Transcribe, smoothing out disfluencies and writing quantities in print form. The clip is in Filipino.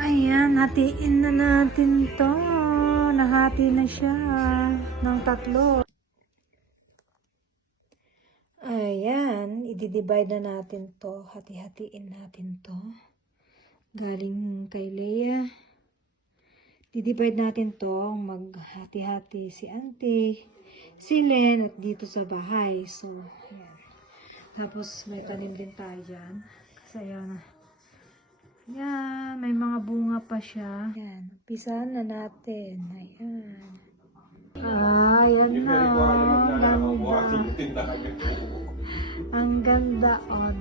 Ayan, hatiin na natin to. Nahati na siya ng 3. Ayan, i-divide na natin to. Hati-hatiin natin to. Galing kay Leia. I-divide natin to. Maghati-hati si Auntie, si Len, at dito sa bahay. So, ayan. Tapos, may tanim din tayo dyan. Kasi ayan. Ayan, may mga bunga pa siya. Ayan, umpisahan na natin. Ayan. Ayan na. Ang ganda. Ang ganda. O,